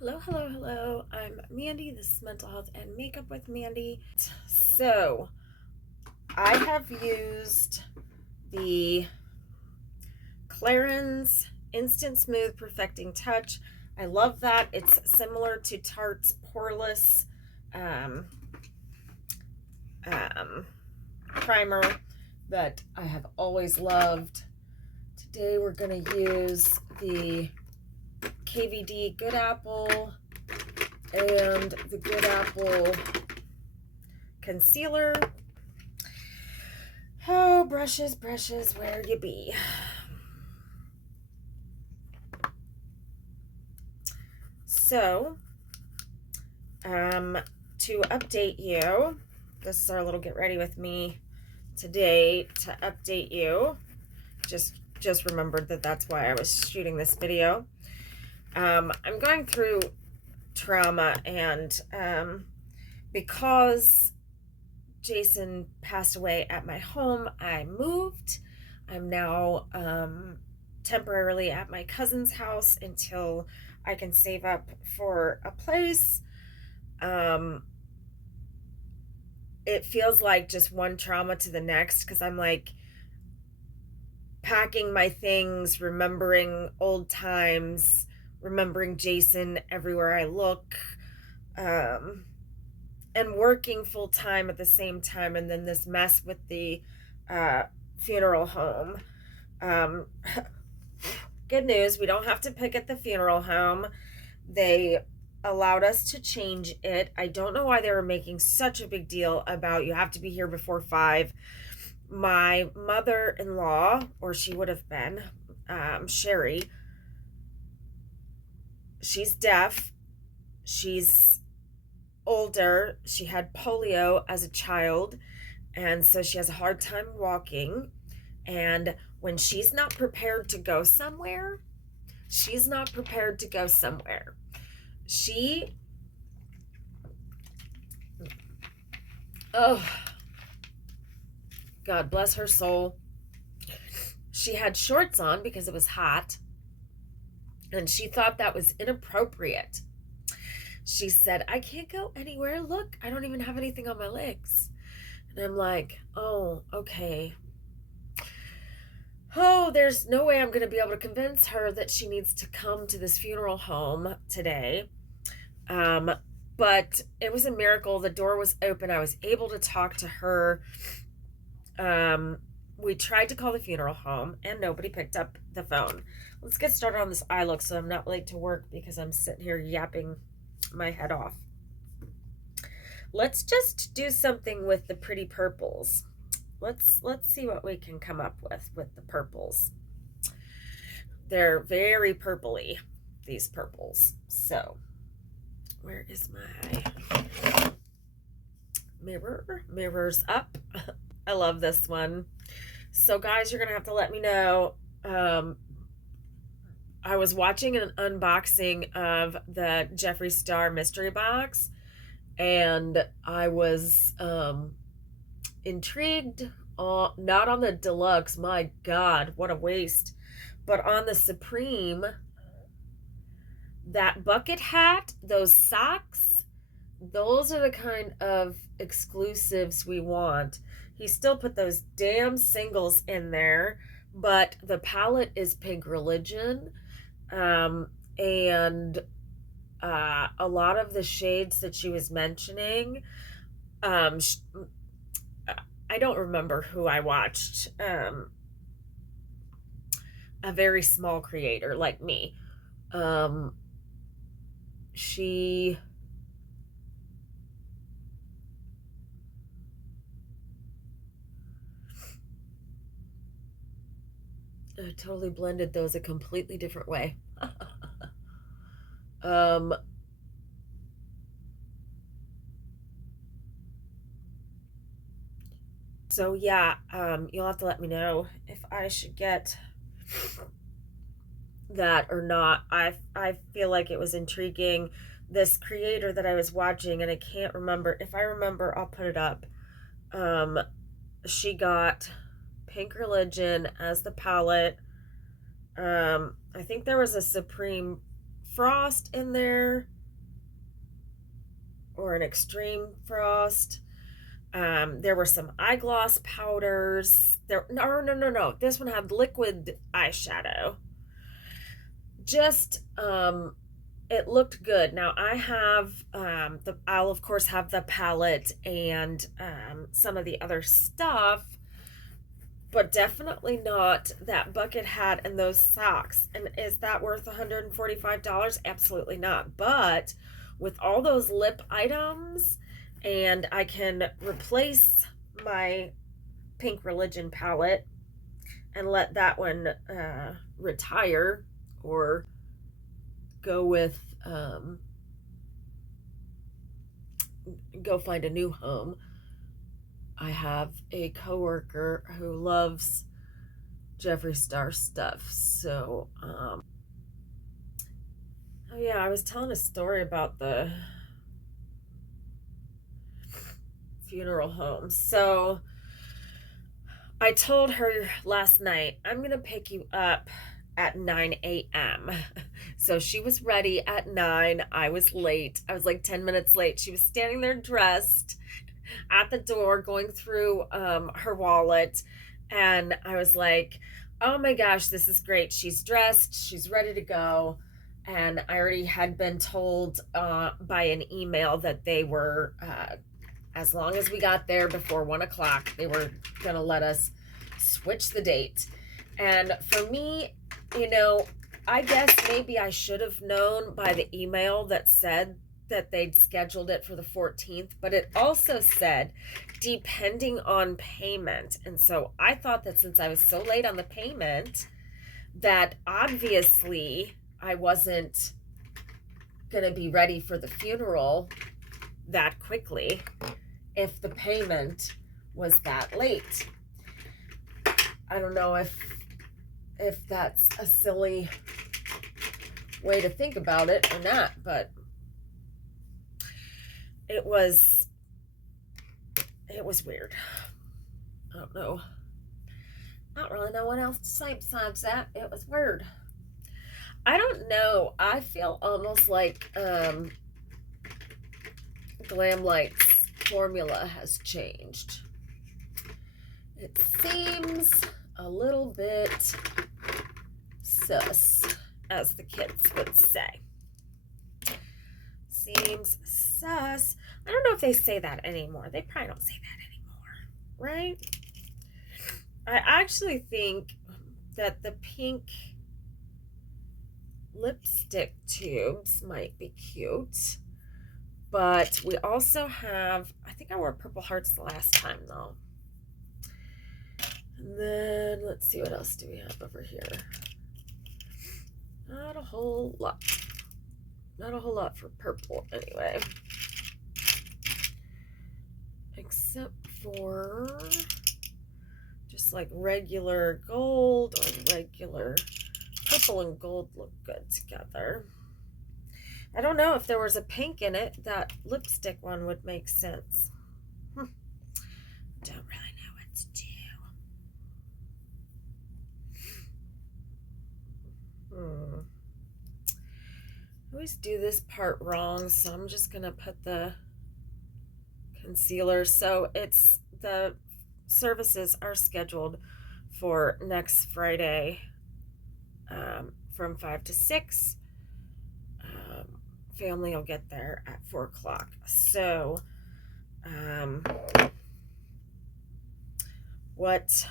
Hello, hello, hello. I'm Mandy. This is Mental Health and Makeup with Mandy. So, I have used the Clarins Instant Smooth Perfecting Touch. I love that. It's similar to Tarte's Poreless primer that I have always loved. Today we're going to use the KVD Good Apple and the Good Apple concealer. Oh, brushes, brushes, where you be? So, to update you, this is our little get ready with me today to update you. Just remembered that that's why I was shooting this video. I'm going through trauma, and because Jason passed away at my home, I moved. I'm now temporarily at my cousin's house until I can save up for a place. It feels like just one trauma to the next, because I'm like packing my things, remembering old times, remembering Jason everywhere I look, and working full time at the same time, and then this mess with the funeral home. Good news, we don't have to pick at the funeral home. They allowed us to change it. I don't know why they were making such a big deal about you have to be here before 5. My mother-in-law, or she would have been, Sherry, she's deaf. She's older. She had polio as a child, and so she has a hard time walking. And when she's not prepared to go somewhere, she's not prepared to go somewhere. Oh, God bless her soul. She had shorts on because it was hot, and she thought that was inappropriate. She said, I can't go anywhere. Look, I don't even have anything on my legs. And I'm like, oh, okay. Oh, there's no way I'm going to be able to convince her that she needs to come to this funeral home today. But it was a miracle. The door was open. I was able to talk to her. We tried to call the funeral home and nobody picked up the phone. Let's get started on this eye look so I'm not late to work, because I'm sitting here yapping my head off. Let's just do something with the pretty purples. Let's see what we can come up with the purples. They're very purpley, these purples. So, where is my mirror? Mirror's up. I love this one. So guys, you're gonna have to let me know. I was watching an unboxing of the Jeffree Star mystery box, and I was intrigued. Not on the deluxe, my God, what a waste, but on the Supreme. That bucket hat, those socks, those are the kind of exclusives we want. He still put those damn singles in there, but the palette is Pink Religion. And a lot of the shades that she was mentioning, I don't remember who I watched. A very small creator like me. She totally blended those a completely different way. So yeah, you'll have to let me know if I should get that or not. I feel like it was intriguing. This creator that I was watching, and I can't remember. If I remember, I'll put it up. She got Pink Religion as the palette. I think there was a Supreme frost in there, or an extreme frost. There were some eyegloss powders. No. This one had liquid eyeshadow. Just it looked good. Now I have I'll of course have the palette and some of the other stuff, but definitely not that bucket hat and those socks. And is that worth $145? Absolutely not. But with all those lip items, and I can replace my Pink Religion palette and let that one retire, or go with go find a new home. I have a coworker who loves Jeffree Star stuff. So oh yeah, I was telling a story about the funeral home. So I told her last night, I'm going to pick you up at 9 a.m. So she was ready at 9. I was late. I was like 10 minutes late. She was standing there dressed at the door, going through her wallet. And I was like, oh my gosh, this is great. She's dressed. She's ready to go. And I already had been told by an email that they were, as long as we got there before 1 o'clock, they were going to let us switch the date. And for me, I guess maybe I should have known by the email that said that they'd scheduled it for the 14th, but it also said depending on payment. And so I thought that since I was so late on the payment, that obviously I wasn't going to be ready for the funeral that quickly if the payment was that late. I don't know if that's a silly way to think about it or not, but it was weird. I don't know. I don't really know what else to say besides that. It was weird. I don't know. I feel almost like Glamlite's formula has changed. It seems a little bit sus, as the kids would say. Seems sus. I don't know if they say that anymore. They probably don't say that anymore, right? I actually think that the pink lipstick tubes might be cute. But we also have, I think I wore purple hearts the last time though. And then let's see, what else do we have over here? Not a whole lot. Not a whole lot for purple anyway. Except for just like regular gold or regular purple and gold look good together. I don't know if there was a pink in it, that lipstick one would make sense. Don't really know what to do. I always do this part wrong, so I'm just gonna put the concealer. So the services are scheduled for next Friday from 5 to 6. Family will get there at 4 o'clock. So what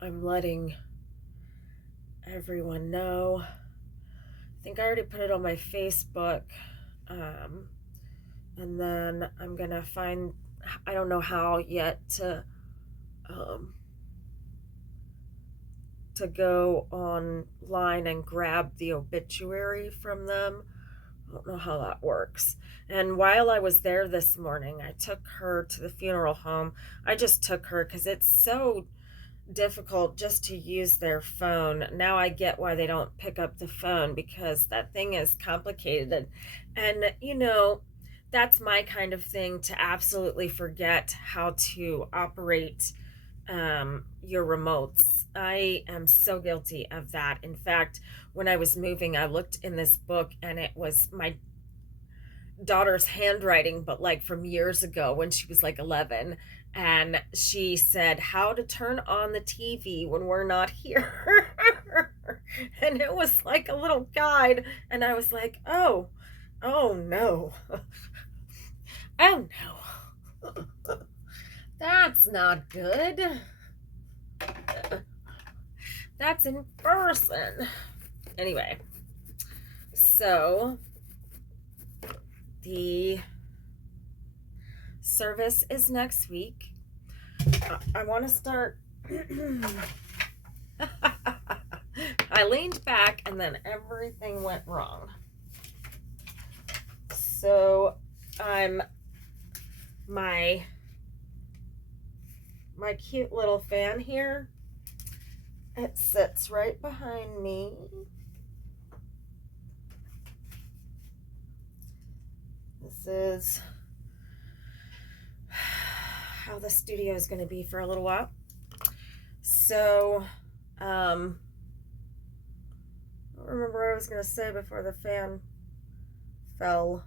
I'm letting everyone know, I think I already put it on my Facebook, and then I'm gonna find, I don't know how yet, to go online and grab the obituary from them. I don't know how that works. And while I was there this morning, I took her to the funeral home. I just took her because it's so difficult just to use their phone. Now I get why they don't pick up the phone, because that thing is complicated. And that's my kind of thing, to absolutely forget how to operate your remotes. I am so guilty of that. In fact, when I was moving, I looked in this book and it was my daughter's handwriting, but like from years ago when she was like 11. And she said, how to turn on the TV when we're not here. And it was like a little guide. And I was like, oh no. Oh no. That's not good. That's in person. Anyway, so the service is next week. I want to start. I leaned back and then everything went wrong. So my cute little fan here, it sits right behind me. This is how the studio is going to be for a little while. So, I don't remember what I was going to say before the fan fell.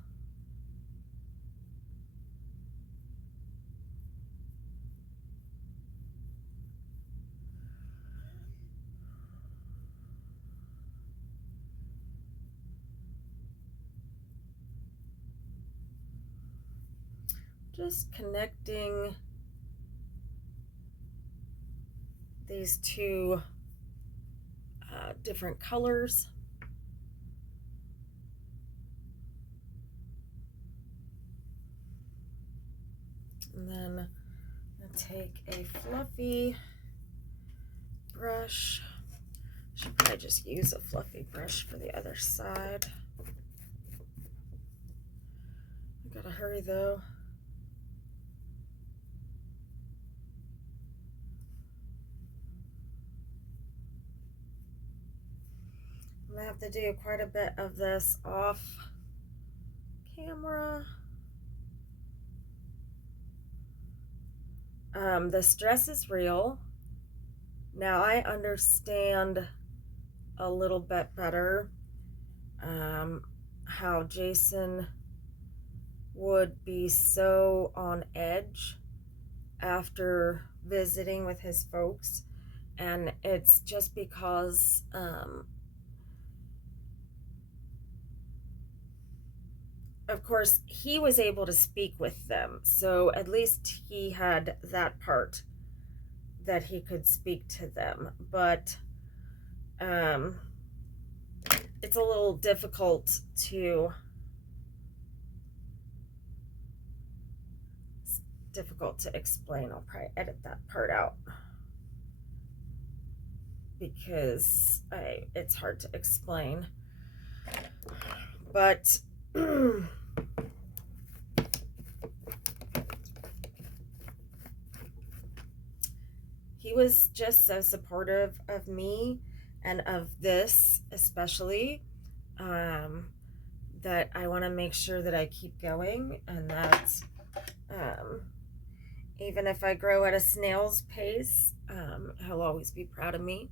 Just connecting these two different colors. And then I'll take a fluffy brush. Should probably just use a fluffy brush for the other side. I gotta hurry though. I'm gonna have to do quite a bit of this off camera. The stress is real. Now I understand a little bit better how Jason would be so on edge after visiting with his folks, and it's just because of course he was able to speak with them, so at least he had that part that he could speak to them, but it's a little difficult to explain. I'll probably edit that part out because it's hard to explain, but he was just so supportive of me and of this especially, that I want to make sure that I keep going, and that even if I grow at a snail's pace, he'll always be proud of me.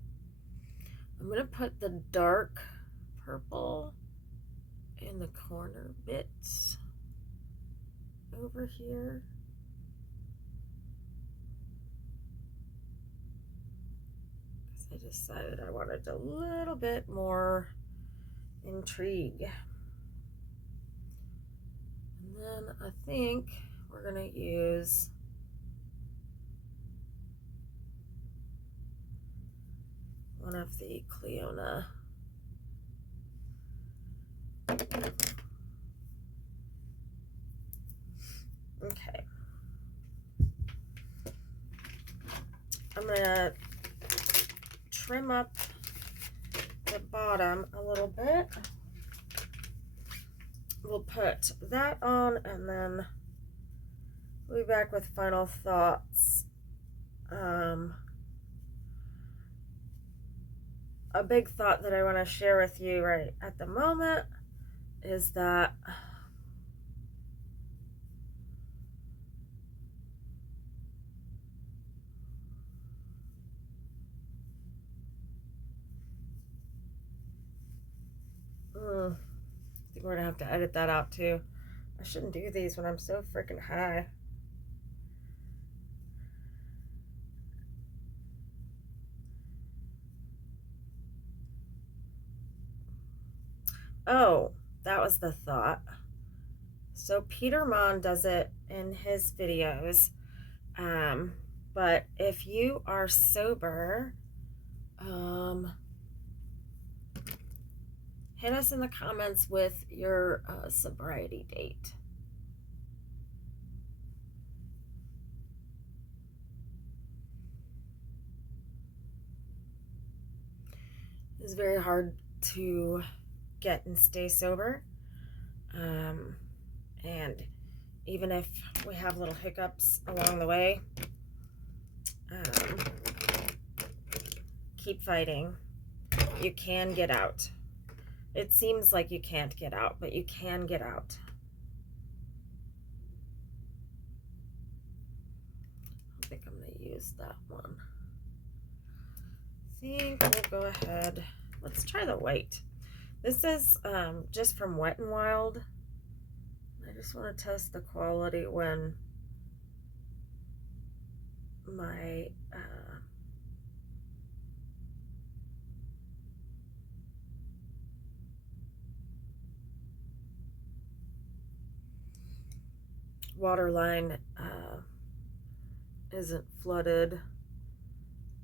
I'm going to put the dark purple in the corner bits over here. Because I decided I wanted a little bit more intrigue. And then I think we're going to use one of the Cleona. Okay. I'm going to trim up the bottom a little bit. We'll put that on, and then we'll be back with final thoughts. A big thought that I want to share with you right at the moment is that We're gonna have to edit that out too. I shouldn't do these when I'm so freaking high. Oh, that was the thought. So Peter Mon does it in his videos. But if you are sober, hit us in the comments with your sobriety date. It's very hard to get and stay sober. And even if we have little hiccups along the way, keep fighting. You can get out. It seems like you can't get out, but you can get out. I think I'm going to use that one. I think we'll go ahead. Let's try the white. This is just from Wet n Wild. I just want to test the quality when my water line isn't flooded.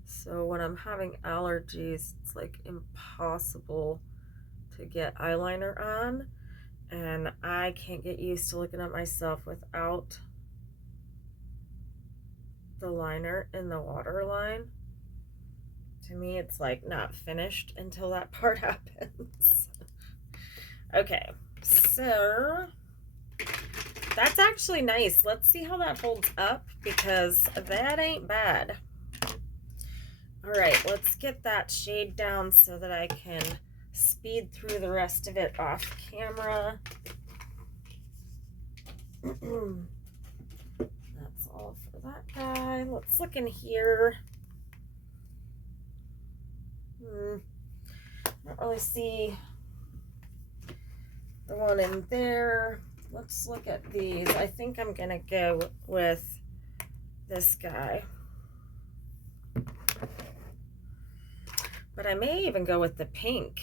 So when I'm having allergies, it's like impossible to get eyeliner on, and I can't get used to looking at myself without the liner in the water line. To me, it's like not finished until that part happens. Okay, so that's actually nice. Let's see how that holds up, because that ain't bad. All right, let's get that shade down so that I can speed through the rest of it off camera. That's all for that guy. Let's look in here. I don't really see the one in there. Let's look at these. I think I'm gonna go with this guy. But I may even go with the pink.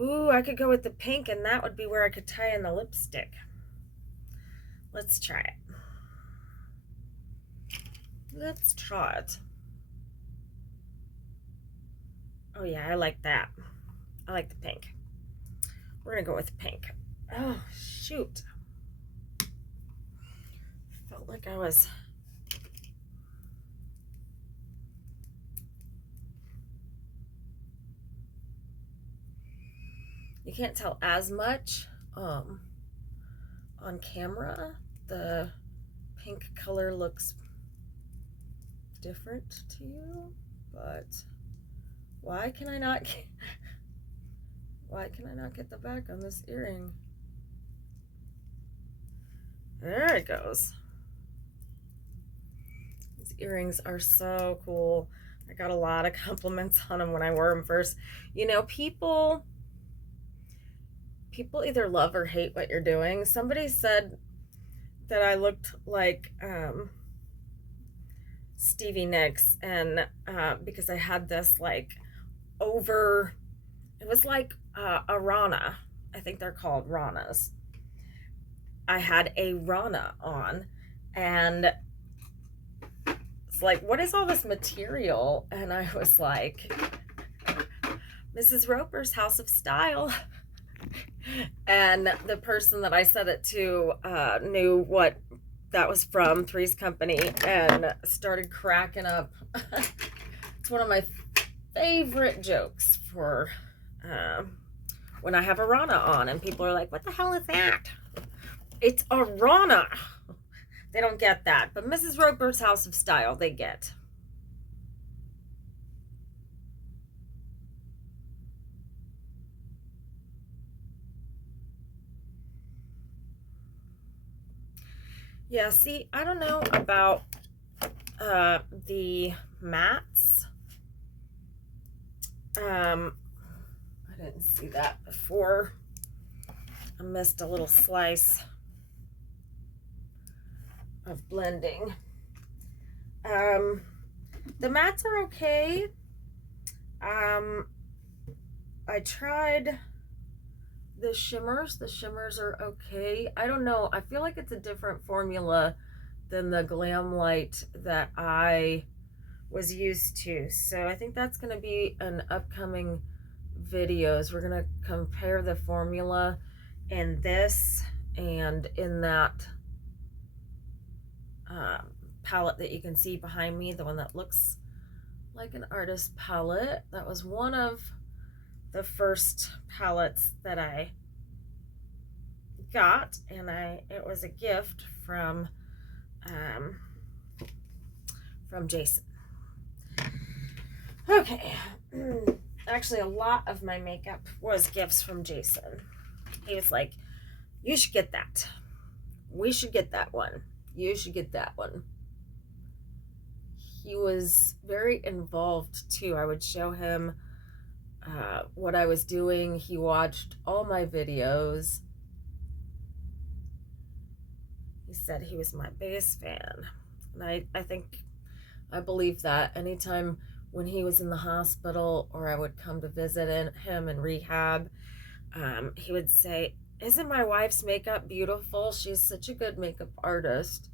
Ooh, I could go with the pink, and that would be where I could tie in the lipstick. Let's try it. Let's try it. Oh yeah, I like that. I like the pink. We're gonna go with the pink. Oh, shoot. Felt like I was... You can't tell as much on camera. The pink color looks different to you, but why can I not get the back on this earring? There it goes. These earrings are so cool. I got a lot of compliments on them when I wore them first. You know, people either love or hate what you're doing. Somebody said that I looked like Stevie Nicks, and because I had this like over, it was like a Rana. I think they're called Ranas. I had a Rana on, and it's like, what is all this material? And I was like, Mrs. Roper's House of Style. And the person that I said it to knew what that was from, Three's Company, and started cracking up. It's one of my favorite jokes for when I have a Rana on, and people are like, what the hell is that? It's a Rana. They don't get that, but Mrs. Roper's House of Style, they get. Yeah, see, I don't know about the mattes. I didn't see that before. I missed a little slice of blending. The mattes are okay. I tried the shimmers. The shimmers are okay. I don't know. I feel like it's a different formula than the Glamlite that I was used to. So I think that's going to be an upcoming videos. We're going to compare the formula in this and in that palette that you can see behind me, the one that looks like an artist palette. That was one of the first palettes that I got, and it was a gift from Jason. Okay. Actually, a lot of my makeup was gifts from Jason. He was like, you should get that. We should get that one. You should get that one. He was very involved too. I would show him what I was doing. He watched all my videos. He said he was my biggest fan. And I think I believe that. Anytime when he was in the hospital or I would come to visit him in rehab, he would say, isn't my wife's makeup beautiful? She's such a good makeup artist.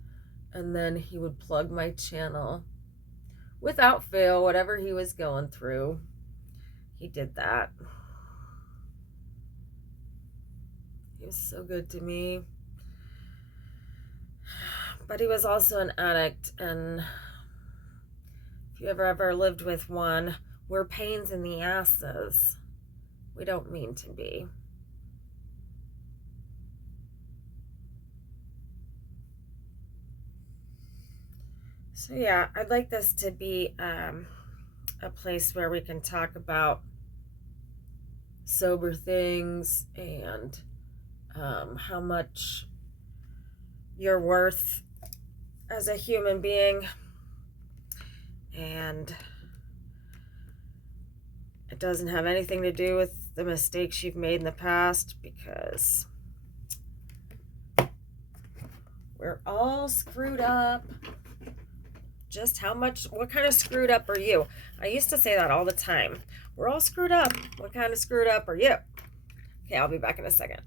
And then he would plug my channel without fail, whatever he was going through. He did that. He was so good to me. But he was also an addict, and if you ever lived with one, we're pains in the asses. We don't mean to be. So yeah, I'd like this to be a place where we can talk about sober things and how much you're worth as a human being. And it doesn't have anything to do with the mistakes you've made in the past, because we're all screwed up. Just what kind of screwed up are you? I used to say that all the time. We're all screwed up. What kind of screwed up are you? Okay, I'll be back in a second.